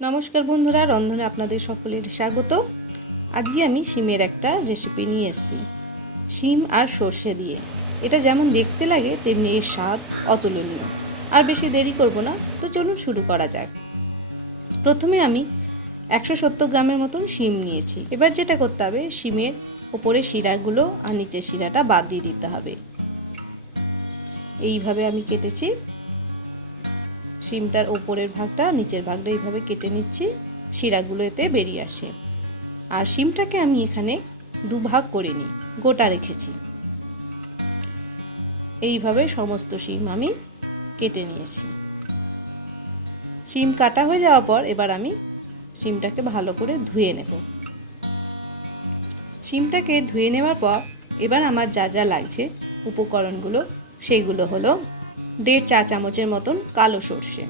নমস্কার বন্ধুরা, রন্ধনে আপনাদের সকলের স্বাগত। আজকে আমি শিমের একটা রেসিপি নিয়ে এসেছি, শিম আর সর্ষে দিয়ে। এটা যেমন দেখতে লাগে তেমনি এর স্বাদ অতুলনীয়। আর বেশি দেরি করব না, তো চলুন শুরু করা যাক। প্রথমে আমি 170 গ্রামের মতন শিম নিয়েছি। এবার যেটা করতে হবে, শিমের ওপরে শিরাগুলো আর নিচের শিরাটা বাদ দিয়ে দিতে হবে। এইভাবে আমি কেটেছি। শিমটার ওপরের ভাগটা নিচের ভাগটা এইভাবে কেটে নিচ্ছি, শিরাগুলো এতে বেরিয়ে আসে। আর শিমটাকে আমি এখানে দুভাগ করে নিই, গোটা রেখেছি। এইভাবে সমস্ত শিম আমি কেটে নিয়েছি। শিম কাটা হয়ে যাওয়ার পর এবার আমি শিমটাকে ভালো করে ধুয়ে নেব। শিমটাকে ধুয়ে নেওয়ার পর এবার আমার যা যা লাগছে উপকরণগুলো, সেইগুলো হলো 1.5 চা চামচের মতন কালো সর্ষে,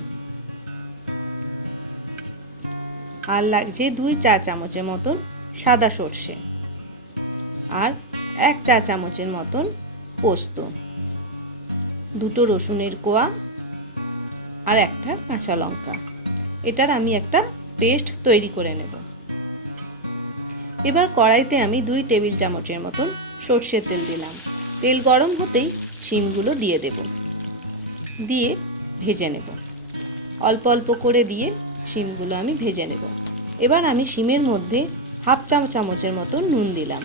আর লাগছে 2 চা চামচের মতন সাদা সর্ষে, আর 1 চা চামচের মতন পোস্ত, 2টো রসুনের কোয়া, আর একটা কাঁচা লঙ্কা। এটার আমি একটা পেস্ট তৈরি করে নেব। এবার কড়াইতে আমি 2 টেবিল চামচের মতন সর্ষের তেল দিলাম। তেল গরম হতেই শিমগুলো দিয়ে দেব, দিয়ে ভেজে নেব। অল্প অল্প করে দিয়ে শিমগুলো আমি ভেজে নেব। এবার আমি শিমের মধ্যে 1/2 চা চামচের মতন নুন দিলাম।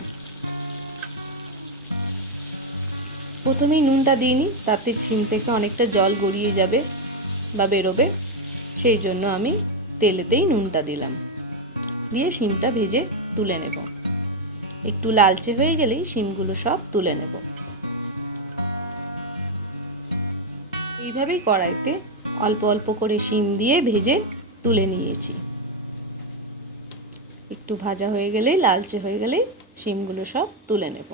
প্রথমেই নুনটা দিইনি, তাতে শিম থেকে অনেকটা জল গড়িয়ে যাবে বা বেরোবে, সেই জন্য আমি তেলেতেই নুনটা দিলাম। দিয়ে শিমটা ভেজে তুলে নেব। একটু লালচে হয়ে গেলেই শিমগুলো সব তুলে নেব। এইভাবেই কড়াইতে অল্প অল্প করে শিম দিয়ে ভেজে তুলে নিয়েছি। একটু ভাজা হয়ে গেলেই, লালচে হয়ে গেলেই শিমগুলো সব তুলে নেব।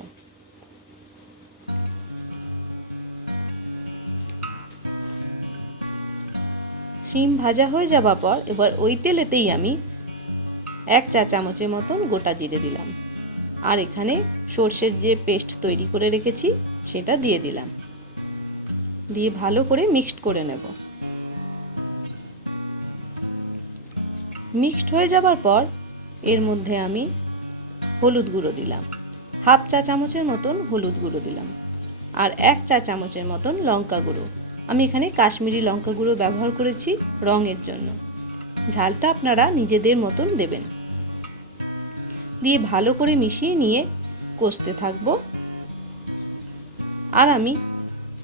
শিম ভাজা হয়ে যাবার পর এবার ওই তেলেতেই আমি 1 চা চামচের মতন গোটা জিরে দিলাম, আর এখানে সর্ষের যে পেস্ট তৈরি করে রেখেছি সেটা দিয়ে দিলাম। দিয়ে ভালো করে মিক্সড করে নেব। মিক্সড হয়ে যাবার পর এর মধ্যে আমি হলুদ গুঁড়ো দিলাম, 1/2 চা চামচের মতন হলুদ গুঁড়ো দিলাম, আর 1 চা চামচের মতন লঙ্কা গুঁড়ো। আমি এখানে কাশ্মীরি লঙ্কা গুঁড়ো ব্যবহার করেছি রঙের জন্য। ঝালটা আপনারা নিজেদের মতন দেবেন। দিয়ে ভালো করে মিশিয়ে নিয়ে কষতে থাকবো। আর আমি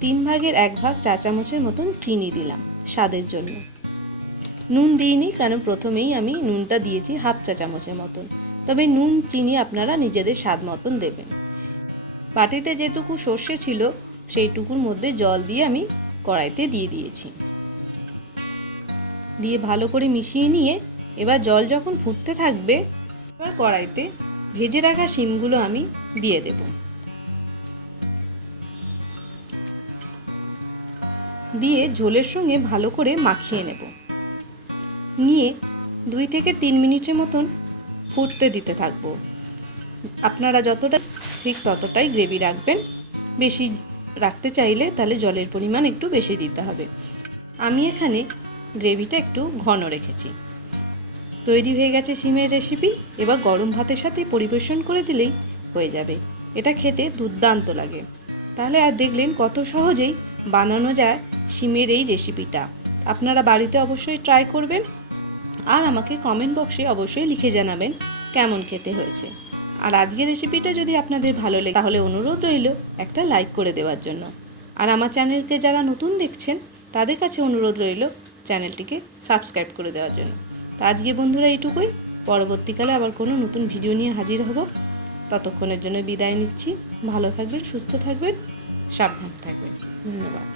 3 ভাগের 1 ভাগ চা চামচের মতন চিনি দিলাম স্বাদের জন্য। নুন দিইনি, কারণ প্রথমেই আমি নুনটা দিয়েছি 1/2 চা চামচের মতন। তবে নুন চিনি আপনারা নিজেদের স্বাদ মতন দেবেন। বাটিতে যেটুকু সর্ষে ছিল সেইটুকুর মধ্যে জল দিয়ে আমি কড়াইতে দিয়ে দিয়েছি। দিয়ে ভালো করে মিশিয়ে নিয়ে এবার জল যখন ফুটতে থাকবে, এবার কড়াইতে ভেজে রাখা শিমগুলো আমি দিয়ে দেব। দিয়ে ঝোলের সঙ্গে ভালো করে মাখিয়ে নেব। নিয়ে 2 থেকে 3 মিনিটের মতন ফুটতে দিতে থাকবো। আপনারা যতটা ঠিক ততটাই গ্রেভি রাখবেন। বেশি রাখতে চাইলে তাহলে জলের পরিমাণ একটু বেশি দিতে হবে। আমি এখানে গ্রেভিটা একটু ঘন রেখেছি। তৈরি হয়ে গেছে শিমের রেসিপি। এবার গরম ভাতের সাথে পরিবেশন করে দিলেই হয়ে যাবে। এটা খেতে দুর্দান্ত লাগে। তাহলে আর দেখলেন কত সহজেই বানানো যায় শিমের এই রেসিপিটা। আপনারা বাড়িতে অবশ্যই ট্রাই করবেন, আর আমাকে কমেন্ট বক্সে অবশ্যই লিখে জানাবেন কেমন খেতে হয়েছে। আর আজকের রেসিপিটা যদি আপনাদের ভালো লাগে তাহলে অনুরোধ রইল একটা লাইক করে দেওয়ার জন্য। আর আমার চ্যানেলকে যারা নতুন দেখছেন তাদের কাছে অনুরোধ রইল চ্যানেলটিকে সাবস্ক্রাইব করে দেওয়ার জন্য। তো আজকে বন্ধুরা এইটুকুই। পরবর্তীকালে আবার কোনো নতুন ভিডিও নিয়ে হাজির হব। ততক্ষণের জন্য বিদায় নিচ্ছি। ভালো থাকবেন, সুস্থ থাকবেন, সাবধান থাকবেন। ধন্যবাদ।